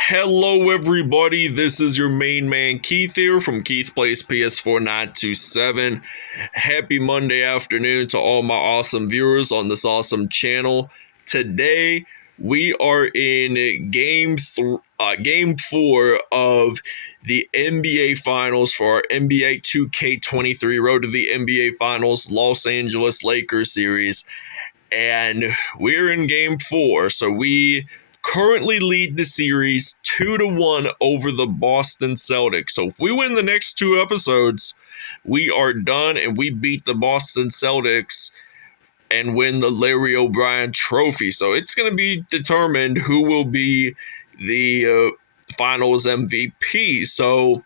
Hello, everybody. This is your main man Keith here from Keith Plays PS4 927. Happy Monday afternoon to all my awesome viewers on this awesome channel. Today we are in game 4 of the NBA Finals for our NBA 2K23 Road to the NBA Finals Los Angeles Lakers series, and we're in game 4. So we currently lead the series 2-1 over the Boston Celtics. So if we win the next 2 episodes, we are done and we beat the Boston Celtics and win the Larry O'Brien Trophy. So it's going to be determined who will be the Finals MVP. So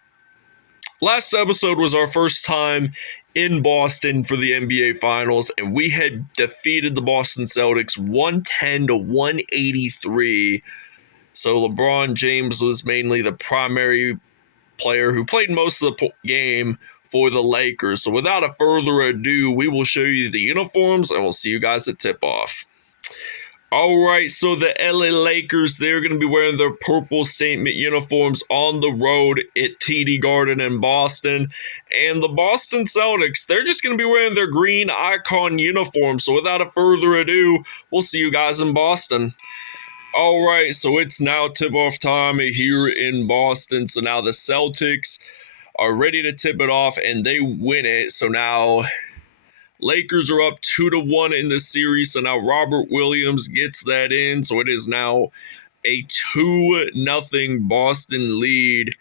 last episode was our first time in Boston for the NBA Finals, and we had defeated the Boston Celtics 110-183. So LeBron James was mainly the primary player who played most of the game for the Lakers. So without a further ado, we will show you the uniforms, and we'll see you guys at tip-off. Alright, so the LA Lakers, they're going to be wearing their purple statement uniforms on the road at TD Garden in Boston. And the Boston Celtics, they're just going to be wearing their green icon uniforms. So without a further ado, we'll see you guys in Boston. Alright, so it's now tip-off time here in Boston. So now the Celtics are ready to tip it off, and they win it. So now Lakers are up 2-1 in the series, so now Robert Williams gets that in, so it is now a 2-0 Boston lead,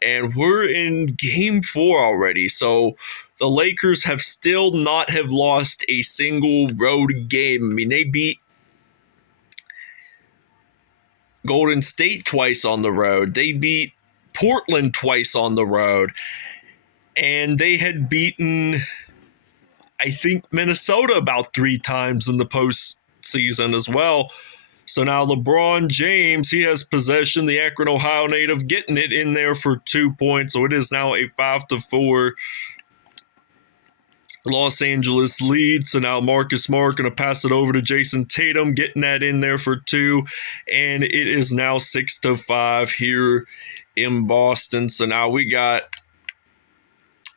and we're in game 4 already. So the Lakers have still not have lost a single road game. I mean, they beat Golden State twice on the road, they beat Portland twice on the road, and they had beaten, I think, Minnesota about 3 times in the postseason as well. So now LeBron James, he has possession. The Akron, Ohio native getting it in there for 2 points. So it is now a 5-4 Los Angeles lead. So now Marcus Smart going to pass it over to Jason Tatum, getting that in there for 2. And it is now 6-5 here in Boston. So now we got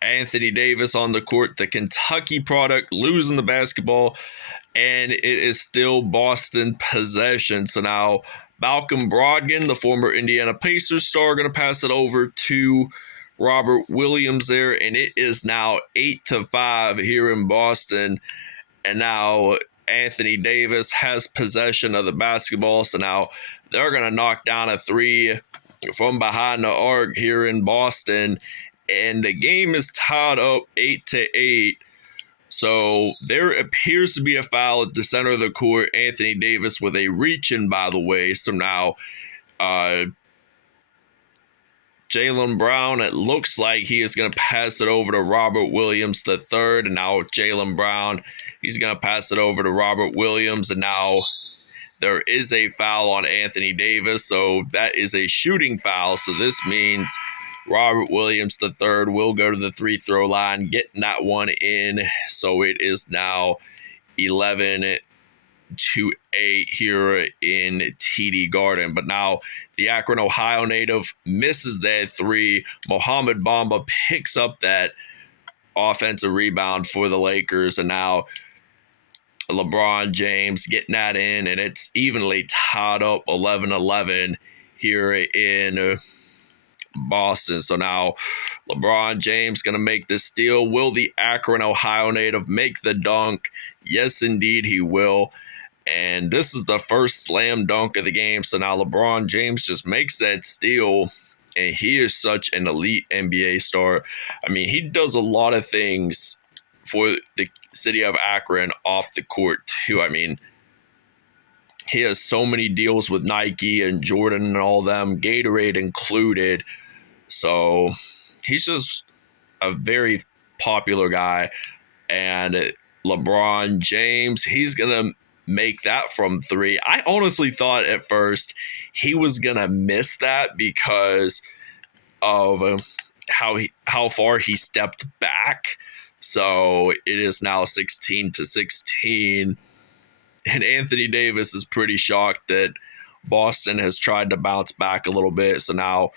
Anthony Davis on the court, the Kentucky product, losing the basketball, and it is still Boston possession. So now Malcolm Brogdon, the former Indiana Pacers star, going to pass it over to Robert Williams there, and it is now 8-5 here in Boston. And now Anthony Davis has possession of the basketball, so now they're going to knock down a 3 from behind the arc here in Boston. And the game is tied up 8-8. So there appears to be a foul at the center of the court. Anthony Davis with a reach-in, by the way. So now Jaylen Brown, it looks like he is going to pass it over to Robert Williams III. And now Jaylen Brown, he's going to pass it over to Robert Williams. And now there is a foul on Anthony Davis. So that is a shooting foul. So this means Robert Williams III will go to the free-throw line, getting that one in. So it is now 11-8 here in TD Garden. But now the Akron, Ohio native misses that 3. Mohamed Bamba picks up that offensive rebound for the Lakers. And now LeBron James getting that in, and it's evenly tied up 11-11 here in Boston. So now LeBron James going to make the steal. Will the Akron, Ohio native make the dunk? Yes, indeed, he will. And this is the first slam dunk of the game. So now LeBron James just makes that steal, and he is such an elite NBA star. I mean, he does a lot of things for the city of Akron off the court, too. I mean, he has so many deals with Nike and Jordan and all them, Gatorade included. So he's just a very popular guy. And LeBron James, he's going to make that from 3. I honestly thought at first he was going to miss that because of how far he stepped back. So it is now 16-16. And Anthony Davis is pretty shocked that Boston has tried to bounce back a little bit. So now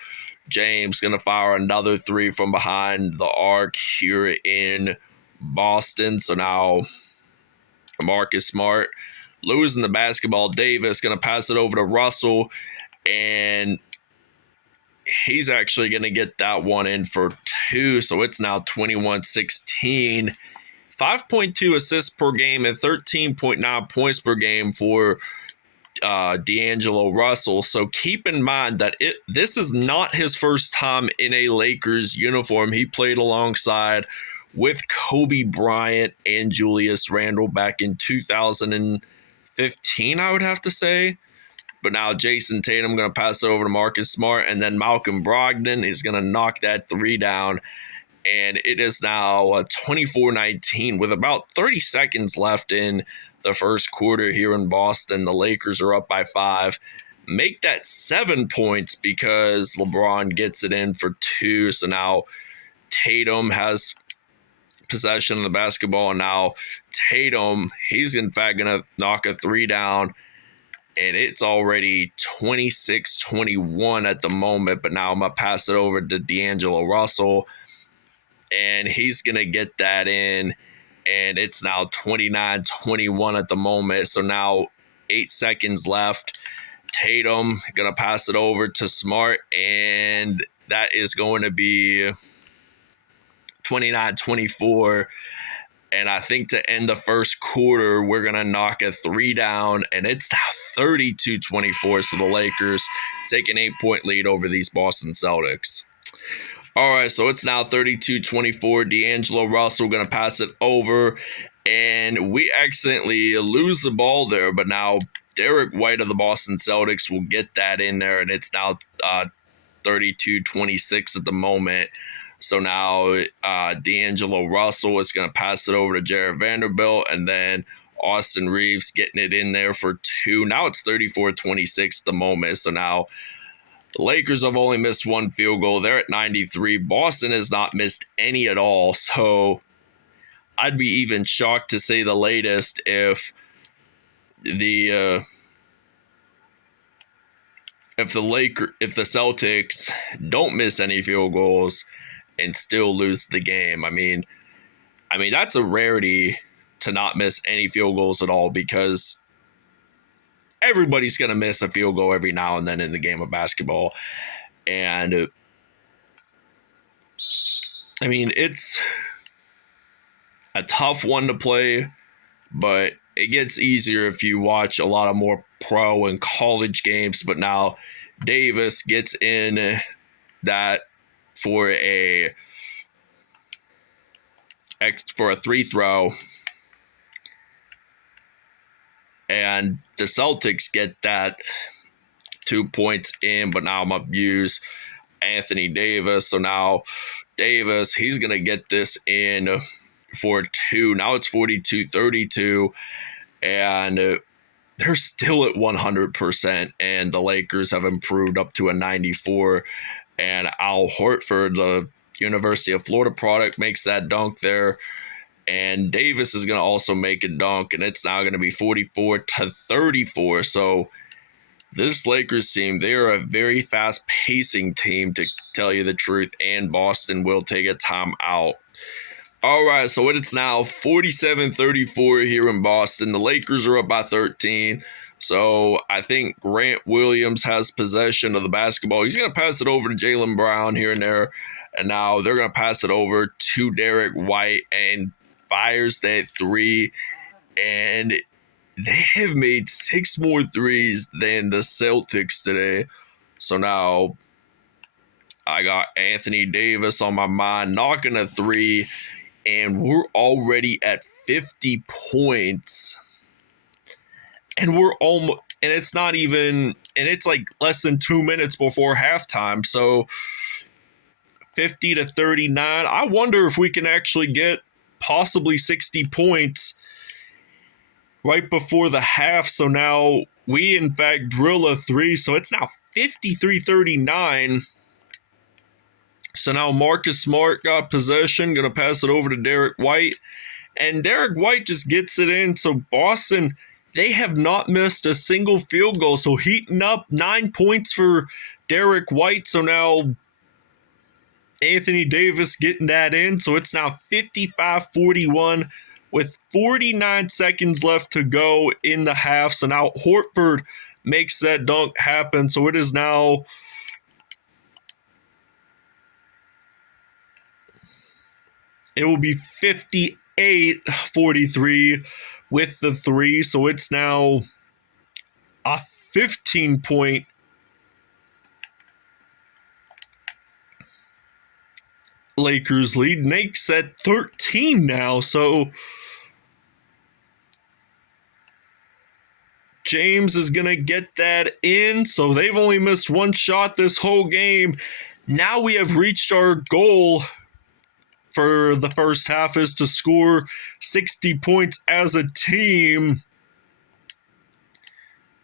James going to fire another three from behind the arc here in Boston. So now Marcus Smart losing the basketball. Davis going to pass it over to Russell, and he's actually going to get that one in for two. So it's now 21-16. 5.2 assists per game and 13.9 points per game for D'Angelo Russell. So keep in mind that this is not his first time in a Lakers uniform. He played alongside with Kobe Bryant and Julius Randle back in 2015, I would have to say. But now Jason Tatum going to pass it over to Marcus Smart, and then Malcolm Brogdon is going to knock that three down. And it is now 24-19 with about 30 seconds left in the first quarter here in Boston. The Lakers are up by 5. Make that 7 points because LeBron gets it in for 2. So now Tatum has possession of the basketball. And now Tatum, he's in fact going to knock a three down. And it's already 26-21 at the moment. But now I'm going to pass it over to D'Angelo Russell. And he's going to get that in. And it's now 29-21 at the moment. So now 8 seconds left. Tatum going to pass it over to Smart. And that is going to be 29-24. And I think to end the first quarter, we're going to knock a three down. And it's now 32-24. So the Lakers take an 8-point lead over these Boston Celtics. All right, so it's now 32-24. D'Angelo Russell going to pass it over, and we accidentally lose the ball there, but now Derek White of the Boston Celtics will get that in there, and it's now 32-26 at the moment. So now D'Angelo Russell is going to pass it over to Jared Vanderbilt, and then Austin Reeves getting it in there for 2. Now it's 34-26 at the moment, so now the Lakers have only missed 1 field goal. They're at 93. Boston has not missed any at all. So I'd be even shocked to say the latest if the Celtics don't miss any field goals and still lose the game. I mean that's a rarity to not miss any field goals at all, because everybody's going to miss a field goal every now and then in the game of basketball. And I mean, it's a tough one to play, but it gets easier if you watch a lot of more pro and college games. But now Davis gets in that for a three throw. And the Celtics get that 2 points in, but now I'm going to use Anthony Davis. So now Davis, he's going to get this in for 2. Now it's 42-32, and they're still at 100%, and the Lakers have improved up to a 94. And Al Horford, the University of Florida product, makes that dunk there. And Davis is going to also make a dunk, and it's now going to be 44-34. So this Lakers team, they are a very fast-pacing team, to tell you the truth, and Boston will take a timeout. All right, so it's now 47-34 here in Boston. The Lakers are up by 13. So I think Grant Williams has possession of the basketball. He's going to pass it over to Jaylen Brown here and there. And now they're going to pass it over to Derek White, and fires that 3, and they have made 6 more threes than the Celtics today. So now I got Anthony Davis on my mind, knocking a 3, and we're already at 50 points. And we're almost, and it's not even, and it's like less than 2 minutes before halftime. So 50-39. I wonder if we can actually get possibly 60 points right before the half. So now we in fact drill a 3. So it's now 53-39. So now Marcus Smart got possession, gonna pass it over to Derek White, and Derek White just gets it in. So Boston they have not missed a single field goal. So heating up, 9 points for Derek White. So now Anthony Davis getting that in. So it's now 55-41 with 49 seconds left to go in the half. So now Horford makes that dunk happen. So it is now it will be 58-43 with the three. So it's now a 15-point Lakers lead. Nate's at 13 now. So James is going to get that in. So they've only missed one shot this whole game. Now we have reached our goal for the first half, is to score 60 points as a team.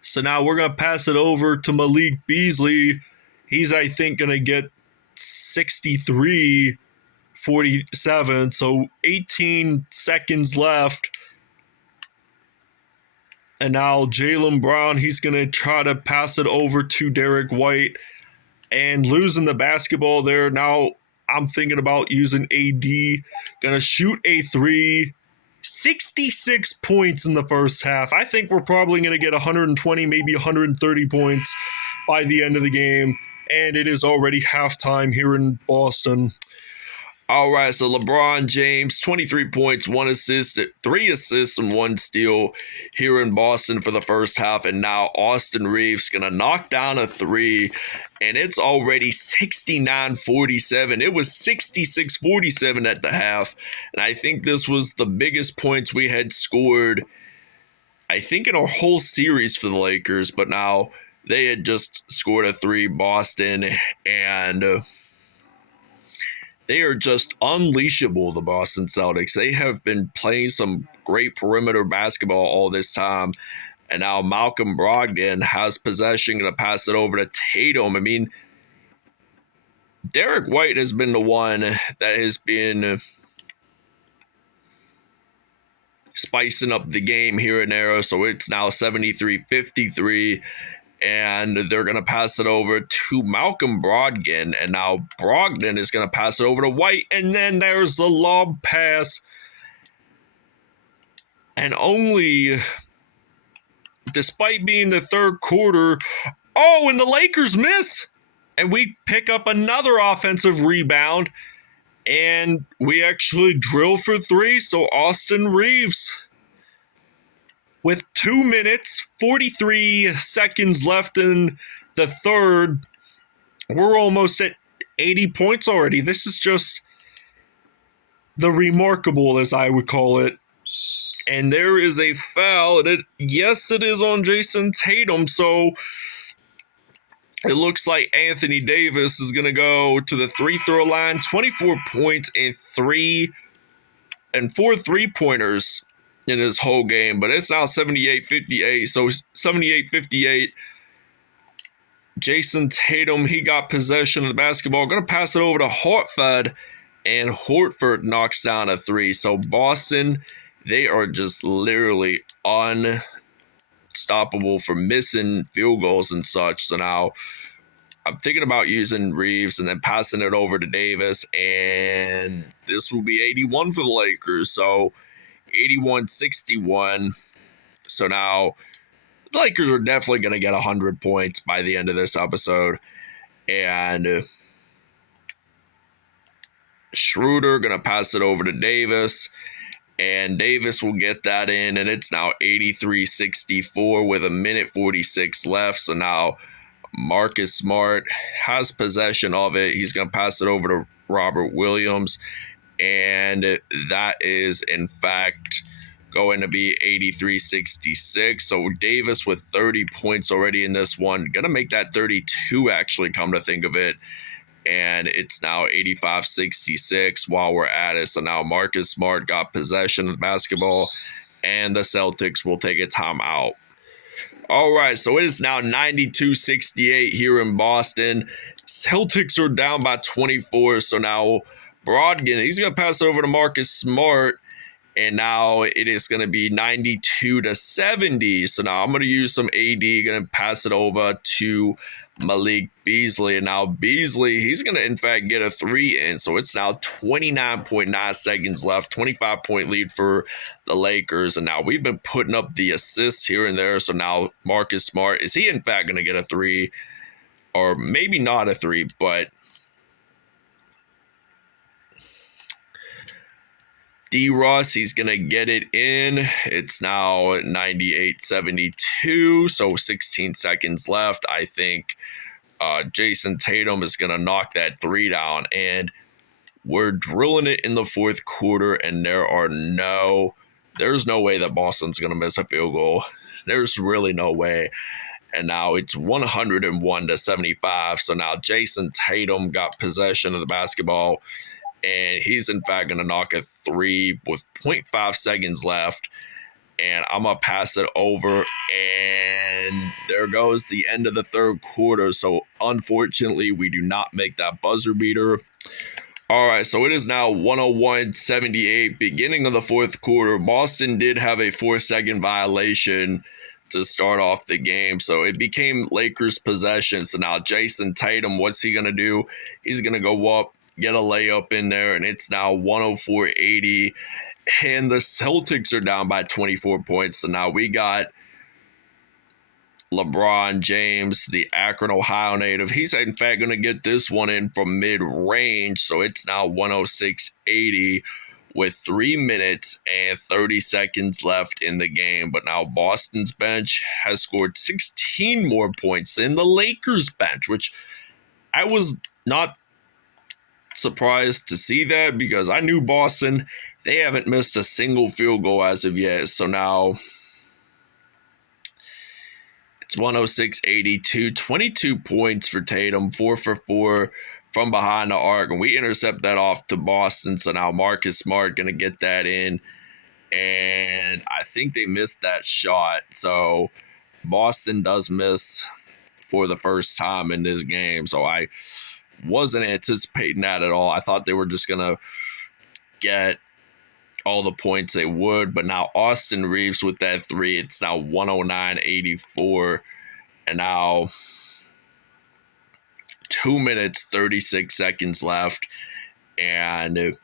So now we're going to pass it over to Malik Beasley. He's, I think, going to get 63-47. So 18 seconds left. And now Jaylen Brown, he's going to try to pass it over to Derek White. And losing the basketball there. Now I'm thinking about using AD. Gonna shoot a three. 66 points in the first half. I think we're probably going to get 120, maybe 130 points by the end of the game. And it is already halftime here in Boston. All right, so LeBron James, 23 points, 1 assist, 3 assists, and 1 steal here in Boston for the first half. And now Austin Reeves going to knock down a 3, and it's already 69-47. It was 66-47 at the half, and I think this was the biggest points we had scored, I think, in our whole series for the Lakers. But now they had just scored a 3, Boston, and they are just unleashable, the Boston Celtics. They have been playing some great perimeter basketball all this time. And now Malcolm Brogdon has possession, going to pass it over to Tatum. I mean, Derek White has been the one that has been spicing up the game here and there. So it's now 73-53. And they're going to pass it over to Malcolm Brogdon. And now Brogdon is going to pass it over to White. And then there's the lob pass. And only, despite being the third quarter, and the Lakers miss. And we pick up another offensive rebound. And we actually drill for 3. So Austin Reeves, with 2 minutes, 43 seconds left in the third, we're almost at 80 points already. This is just the remarkable, as I would call it. And there is a foul. Yes, it is on Jason Tatum. So it looks like Anthony Davis is going to go to the free throw line. 24 points and 4 3-pointers in his whole game, but it's now 78-58. So 78-58. Jason Tatum, he got possession of the basketball. Going to pass it over to Horford, and Horford knocks down a 3. So Boston, they are just literally unstoppable for missing field goals and such. So now I'm thinking about using Reeves and then passing it over to Davis, and this will be 81 for the Lakers. So 81-61. So now the Lakers are definitely going to get 100 points by the end of this episode. And Schroeder going to pass it over to Davis. And Davis will get that in. And it's now 83-64 with 1:46 left. So now Marcus Smart has possession of it. He's going to pass it over to Robert Williams. And that is, in fact, going to be 83-66. So Davis with 30 points already in this one. Going to make that 32, actually, come to think of it. And it's now 85-66 while we're at it. So now Marcus Smart got possession of the basketball, and the Celtics will take a timeout. All right, so it is now 92-68 here in Boston. Celtics are down by 24, so now Brogdon, he's going to pass it over to Marcus Smart, And now it is going to be 92-70. So now I'm going to use some AD, going to pass it over to Malik Beasley. And now Beasley, he's going to, in fact, get a 3 in. So it's now 29.9 seconds left, 25-point lead for the Lakers. And now we've been putting up the assists here and there. So now Marcus Smart, is he, in fact, going to get a 3? Or maybe not a 3, but D. Ross, he's going to get it in. It's now 98-72, so 16 seconds left. I think Jason Tatum is going to knock that 3 down, and we're drilling it in the fourth quarter, and there's no way that Boston's going to miss a field goal. There's really no way. And now it's 101-75. So now Jason Tatum got possession of the basketball, and he's in fact going to knock a 3 with 0.5 seconds left. And I'm going to pass it over, and there goes the end of the third quarter. So unfortunately, we do not make that buzzer beater. All right, so it is now 101-78, beginning of the fourth quarter. Boston did have a 4-second violation to start off the game, so it became Lakers possession. So now Jason Tatum, what's he going to do? He's going to go up, get a layup in there, and it's now 104-80, and the Celtics are down by 24 points. So now we got LeBron James, the Akron, Ohio native. He's in fact going to get this one in from mid-range, so it's now 106-80 with 3 minutes and 30 seconds left in the game. But now Boston's bench has scored 16 more points than the Lakers bench, which I was not surprised to see that, because I knew Boston, they haven't missed a single field goal as of yet. So now it's 106-82, 22 points for Tatum, 4 for 4 from behind the arc, and we intercept that off to Boston. So now Marcus Smart going to get that in, and I think they missed that shot. So Boston does miss for the first time in this game. So I wasn't anticipating that at all. I thought they were just going to get all the points they would, but now Austin Reeves with that 3, it's now 109-84, and now 2 minutes 36 seconds left, and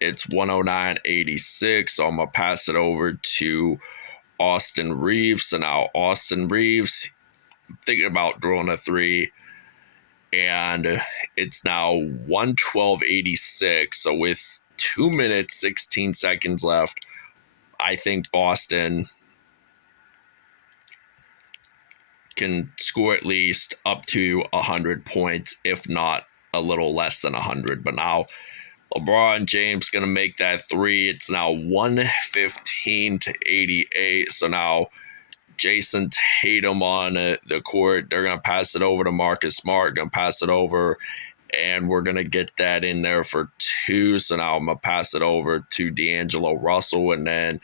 it's 109-86. So I'm gonna pass it over to Austin Reeves. So now Austin Reeves, thinking about drilling a 3, and it's now 112-86. So with 2 minutes 16 seconds left, I think Boston can score at least up to 100 points, if not a little less than 100. But now LeBron James going to make that 3. It's now 115-88. So now Jason Tatum on the court. They're going to pass it over to Marcus Smart, going to pass it over, and we're going to get that in there for 2. So now I'm going to pass it over to D'Angelo Russell, and then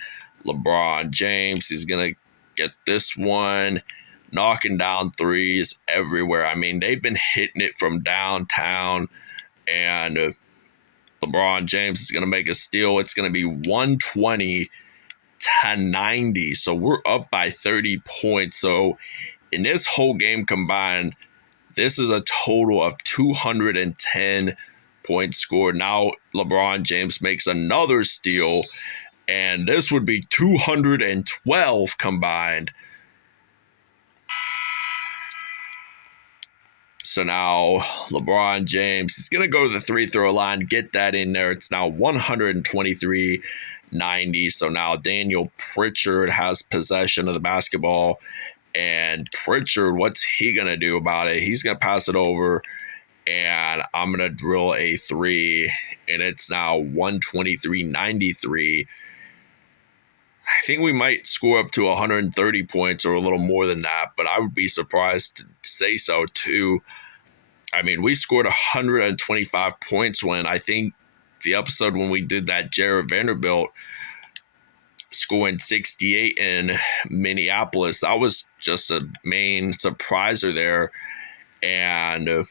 LeBron James, he's going to get this one, knocking down 3s everywhere. I mean, they've been hitting it from downtown, and LeBron James is going to make a steal. It's going to be 120-90. So we're up by 30 points. So in this whole game combined, this is a total of 210 points scored. Now LeBron James makes another steal, and this would be 212 combined. So now LeBron James is going to go to the free throw line, get that in there. It's now 123-90. So now Daniel Pritchard has possession of the basketball. And Pritchard, what's he going to do about it? He's going to pass it over, and I'm going to drill a 3. And it's now 123-93. I think we might score up to 130 points or a little more than that, but I would be surprised to say so too. I mean, we scored 125 points when I think the episode when we did that Jared Vanderbilt scoring 68 in Minneapolis, that was just a main surpriser there. And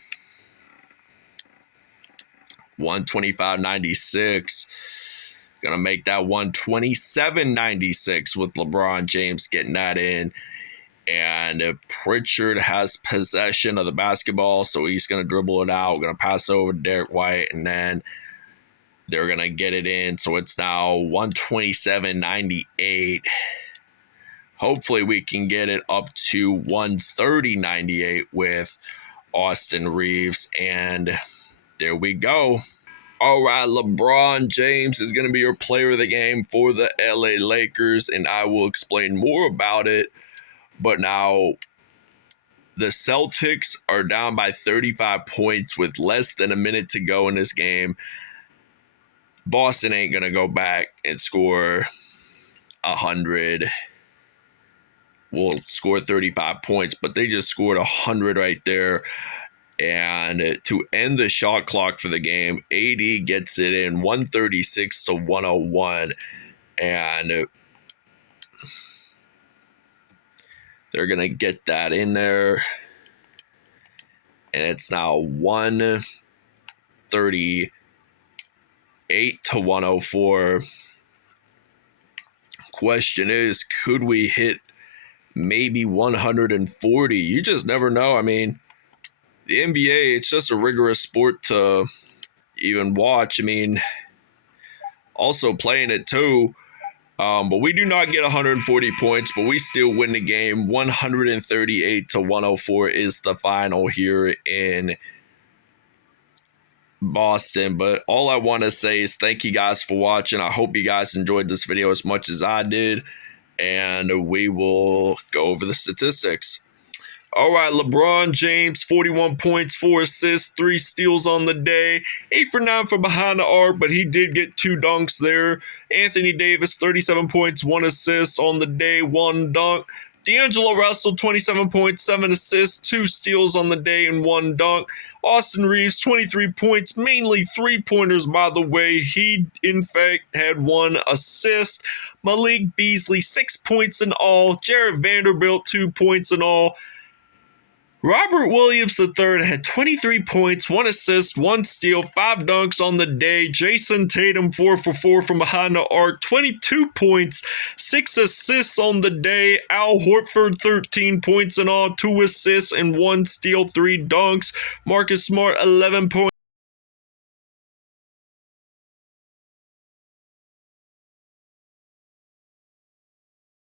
125-96. Going to make that 127.96 with LeBron James getting that in. And Pritchard has possession of the basketball, so he's going to dribble it out. We're going to pass over to Derek White, and then they're going to get it in. So it's now 127.98. Hopefully we can get it up to 130.98 with Austin Reaves. And there we go. All right, LeBron James is going to be your player of the game for the LA Lakers, and I will explain more about it. But now the Celtics are down by 35 points with less than a minute to go in this game. Boston ain't going to go back and score 100. Will score 35 points, but they just scored 100 right there. And to end the shot clock for the game, AD gets it in 136-101. And they're going to get that in there. And it's now 138-104. Question is, could we hit maybe 140? You just never know. I mean, the NBA, it's just a rigorous sport to even watch. I mean, also playing it too. But we do not get 140 points, but we still win the game. 138-104 is the final here in Boston. But all I want to say is thank you guys for watching. I hope you guys enjoyed this video as much as I did. And we will go over the statistics. All right, LeBron James, 41 points, 4 assists, 3 steals on the day, 8 for 9 from behind the arc, but he did get 2 dunks there. Anthony Davis, 37 points, 1 assist on the day, 1 dunk. D'Angelo Russell, 27 points, 7 assists, 2 steals on the day, and 1 dunk. Austin Reaves, 23 points, mainly 3-pointers, by the way. He, in fact, had 1 assist. Malik Beasley, 6 points in all. Jared Vanderbilt, 2 points in all. Robert Williams III had 23 points, 1 assist, 1 steal, 5 dunks on the day. Jason Tatum, 4 for 4 from behind the arc, 22 points, 6 assists on the day. Al Horford, 13 points in all, 2 assists and 1 steal, 3 dunks. Marcus Smart, 11 points.